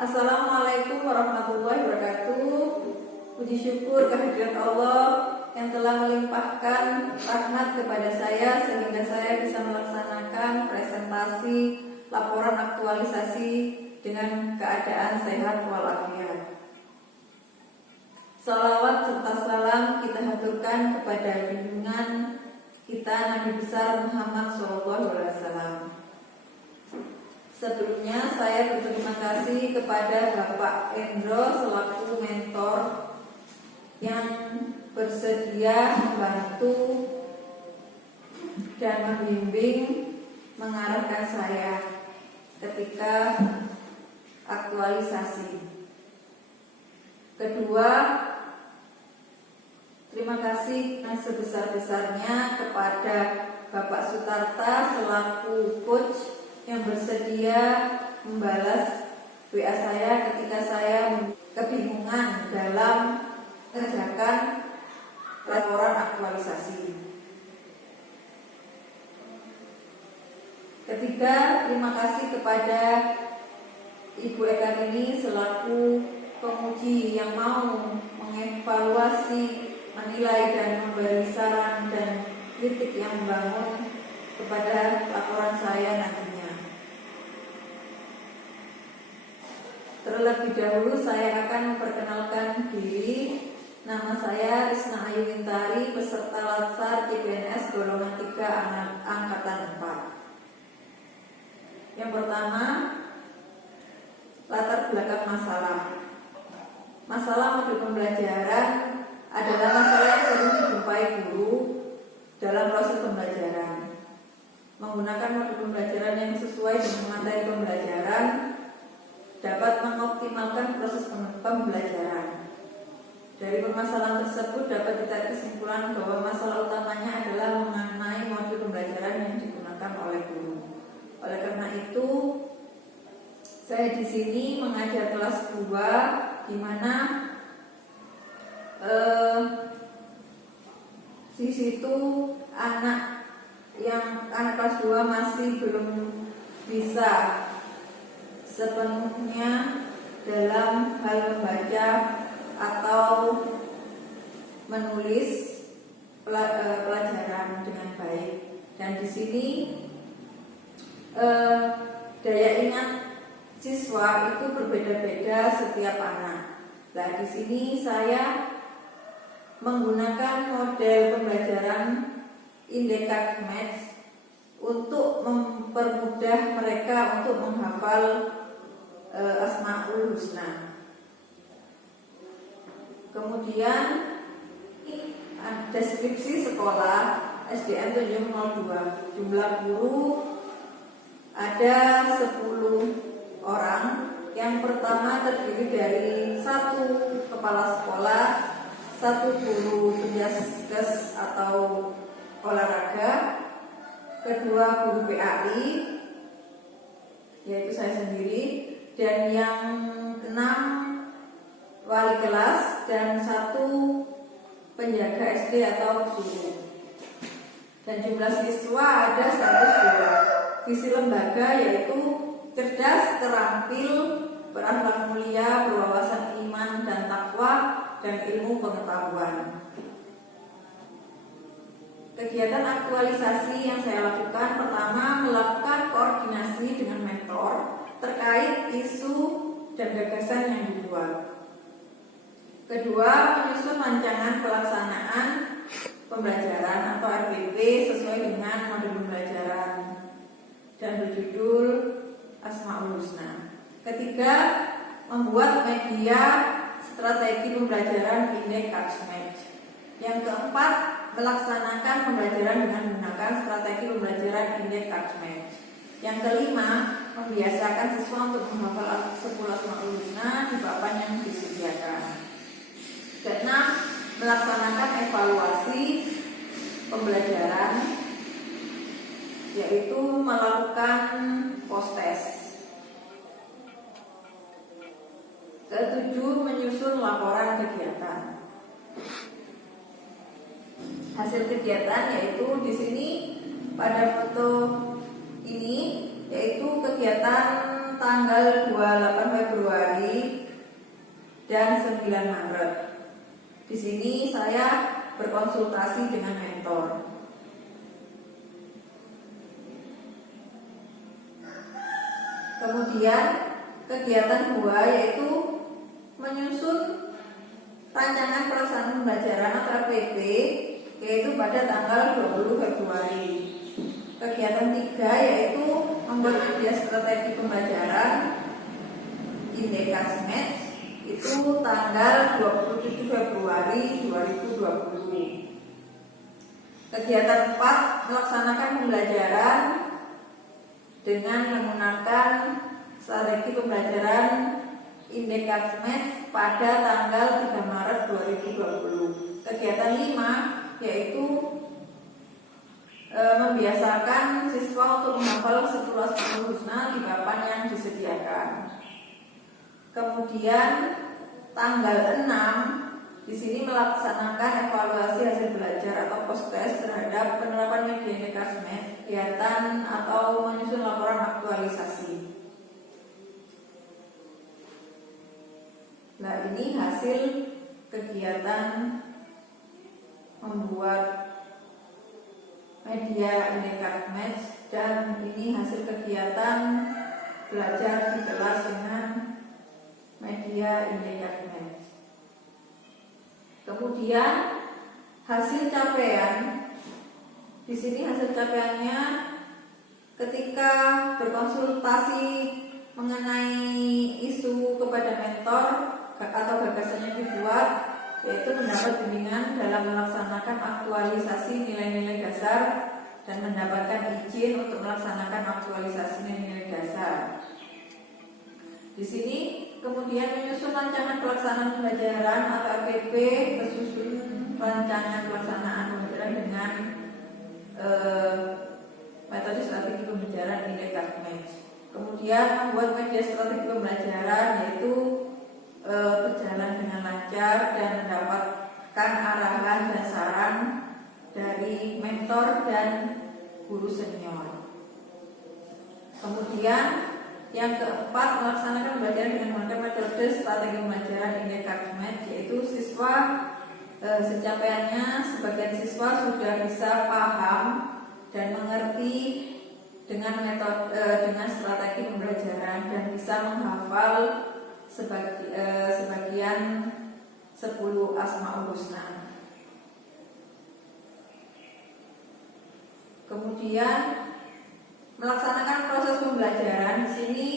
Assalamualaikum warahmatullahi wabarakatuh. Puji syukur kehadirat Allah yang telah melimpahkan rahmat kepada saya sehingga saya bisa melaksanakan presentasi laporan aktualisasi dengan keadaan sehat walafiat. Salawat serta salam kita haturkan kepada junjungan kita Nabi besar Muhammad SAW. Sebelumnya saya berterima kasih kepada Bapak Endro selaku mentor yang bersedia membantu dan membimbing mengarahkan saya ketika aktualisasi. Kedua, terima kasih yang sebesar-besarnya kepada Bapak Sutarta selaku coach yang bersedia membalas WA saya ketika saya kebingungan dalam mengerjakan laporan aktualisasi. Ketiga, terima kasih kepada Ibu Eka Rini selaku penguji yang mau mengevaluasi, menilai dan memberi saran dan kritik yang membangun kepada laporan saya nantinya. Terlebih dahulu saya akan memperkenalkan diri. Nama saya Risna Ayu Wintari, peserta Latsar CPNS golongan 3 angkatan 4. Yang pertama, latar belakang masalah. Masalah modul pembelajaran adalah masalah yang sering dijumpai guru dalam proses pembelajaran. Menggunakan modul pembelajaran yang sesuai dengan materi pembelajaran dapat mengoptimalkan proses pembelajaran. Dari permasalahan tersebut dapat ditarik kesimpulan bahwa masalah utamanya adalah mengenai modul pembelajaran yang digunakan oleh guru. Oleh karena itu, saya di sini mengajar kelas 2 di mana di situ anak kelas 2 masih belum bisa sepenuhnya dalam hal membaca atau menulis pelajaran dengan baik. Dan di sini daya ingat siswa itu berbeda-beda setiap anak. Nah, di sini saya menggunakan model pembelajaran Indeks Match untuk mempermudah mereka untuk menghafal Asmaul Husna. Kemudian deskripsi sekolah SDN Tunjung 02. Jumlah guru ada 10 orang. Yang pertama terdiri dari 1 kepala sekolah, 1 guru penjaskes atau olahraga, kedua guru PAI yaitu saya sendiri, dan yang 6 wali kelas dan 1 penjaga SD atau guru. Dan jumlah siswa ada 102. Visi lembaga yaitu cerdas, terampil, berakhlak mulia, berwawasan iman dan takwa, dan ilmu pengetahuan. Kegiatan aktualisasi yang saya lakukan, pertama melakukan koordinasi dengan mentor terkait isu dan gagasan yang dibuat. Kedua, menyusun rancangan pelaksanaan pembelajaran atau RPP sesuai dengan modul pembelajaran dan berjudul Asmaul Husna. Ketiga, membuat media strategi pembelajaran Indeks Match. Yang keempat, melaksanakan pembelajaran dengan menggunakan strategi pembelajaran Indeks Match. Yang kelima, membiasakan siswa untuk menghafal 10 Asmaul Husna di papan yang disediakan. Keenam, melaksanakan evaluasi pembelajaran yaitu melakukan post-test. Ketujuh, menyusun laporan kegiatan. Hasil kegiatan yaitu di sini pada foto ini yaitu kegiatan tanggal 28 Februari dan 9 Maret. Di sini saya berkonsultasi dengan mentor. Kemudian kegiatan 2 yaitu menyusun rancangan pelaksanaan pembelajaran atau RPP yaitu pada tanggal 20 Februari. Kegiatan 3 yaitu membuat media strategi pembelajaran Indekasmet itu tanggal 27 Februari 2020. Kegiatan 4 melaksanakan pembelajaran dengan menggunakan strategi pembelajaran Indekasmet pada tanggal 3 Maret 2020. Kegiatan 5 yaitu membiasakan siswa untuk menghafal 10 Asmaul Husna di papan yang disediakan. Kemudian tanggal 6 di sini melaksanakan evaluasi hasil belajar atau post test terhadap penerapan media Indekasmet, kegiatan atau menyusun laporan aktualisasi. Nah, ini hasil kegiatan membuat media Indekasmet dan ini hasil kegiatan belajar di kelas dengan media Indekasmet. Kemudian hasil capaian di sini hasil capaiannya ketika berkonsultasi mengenai isu kepada mentor atau gagasannya dibuat, yaitu mendapat bimbingan dalam melaksanakan aktualisasi nilai-nilai dasar dan mendapatkan izin untuk melaksanakan aktualisasi nilai-nilai dasar. Di sini kemudian menyusun rancangan pelaksanaan pembelajaran atau RPP, bersusun rancangan pelaksanaan pembelajaran dengan metode strategi pembelajaran Indekasmet. Kemudian membuat media strategi pembelajaran yaitu berjalan dengan lancar dan mendapatkan arahan dan saran dari mentor dan guru senior. Kemudian yang keempat, melaksanakan pembelajaran dengan menggunakan metode strategi pembelajaran Indekasmet, yaitu siswa secapaiannya sebagian siswa sudah bisa paham dan mengerti dengan metode dengan strategi pembelajaran dan bisa menghafal sebagian 10 Asmaul Husna. Kemudian melaksanakan proses pembelajaran. Di sini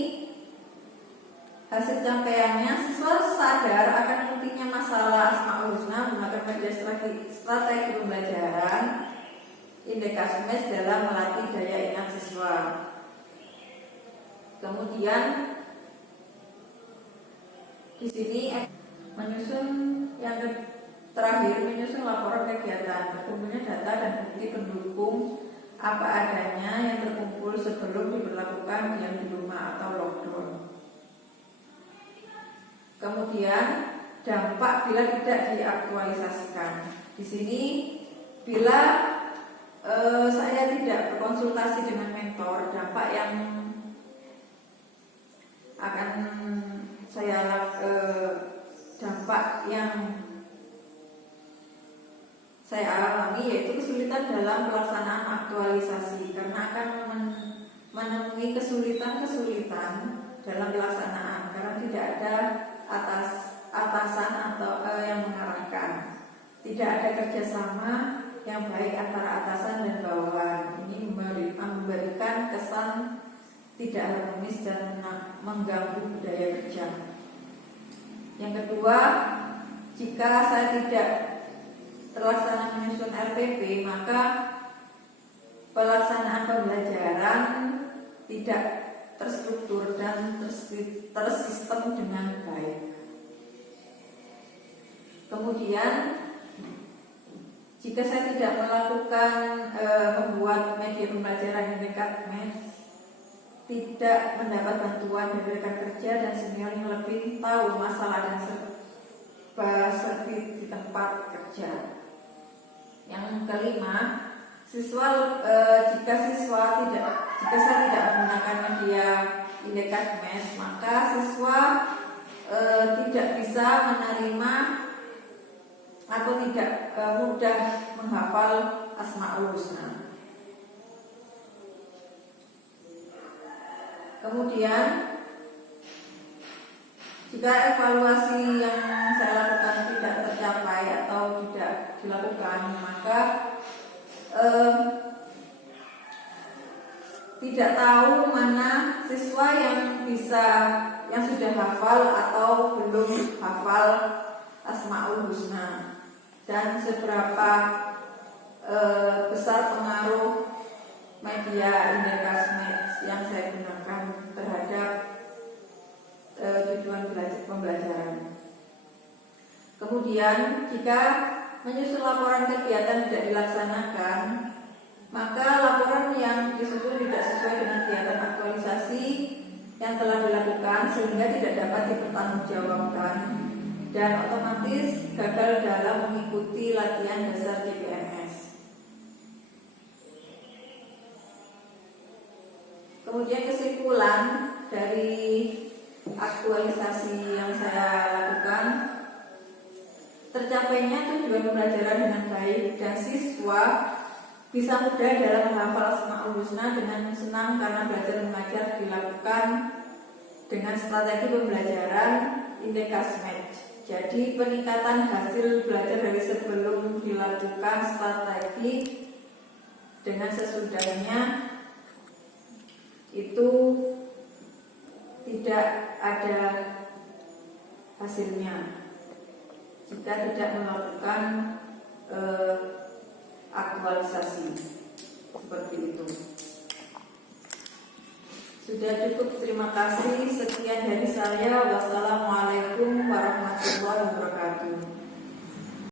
hasil capaiannya siswa sadar akan pentingnya masalah Asmaul Husna menggunakan media strategi pembelajaran Indekasmet dalam melatih daya ingat siswa. Kemudian di sini menyusun yang terakhir menyusun laporan kegiatan, berkumpulnya data dan bukti pendukung apa adanya yang terkumpul sebelum diberlakukan diam di rumah atau lockdown. Kemudian dampak bila tidak diaktualisasikan. Di sini bila saya tidak berkonsultasi dengan mentor, dampak yang akan saya alami yaitu kesulitan dalam pelaksanaan aktualisasi karena akan menemui kesulitan dalam pelaksanaan karena tidak ada atasan atau yang mengarahkan, tidak ada kerjasama yang baik antara atasan dan bawahan. Ini memberikan kesan tidak harmonis dan mengganggu budaya kerja. Yang kedua, jika saya tidak terlaksana menyusun RPP, maka pelaksanaan pembelajaran tidak terstruktur dan tersistem dengan baik. Kemudian jika saya tidak melakukan membuat media pembelajaran Indekasmet, tidak mendapat bantuan dari rekan kerja dan senior yang lebih tahu masalah dan serba di tempat kerja. Yang kelima, jika saya tidak menggunakan media Indekasmet, maka siswa tidak bisa mudah menghafal Asmaul Husna. Kemudian jika evaluasi yang saya lakukan tidak tercapai atau tidak dilakukan, maka tidak tahu mana siswa yang sudah hafal atau belum hafal Asmaul Husna, dan seberapa besar pengaruh media Indekasmed yang saya gunakan terhadap tujuan pembelajaran. Kemudian jika menyusun laporan kegiatan tidak dilaksanakan, maka laporan yang disusun tidak sesuai dengan kegiatan aktualisasi yang telah dilakukan sehingga tidak dapat dipertanggungjawabkan dan otomatis gagal dalam mengikuti latihan dasar CPNS. Kemudian kesimpulan dari aktualisasi yang saya lakukan, tercapainya tujuan pembelajaran dengan baik dan siswa bisa mudah dalam menghafal Asmaul Husna dengan senang karena belajar mengajar dilakukan dengan strategi pembelajaran Indekasmed. Jadi peningkatan hasil belajar dari sebelum dilakukan strategi dengan sesudahnya itu tidak ada hasilnya jika tidak melakukan aktualisasi seperti itu. Sudah cukup, terima kasih. Sekian dari saya. Wassalamualaikum warahmatullahi wabarakatuh.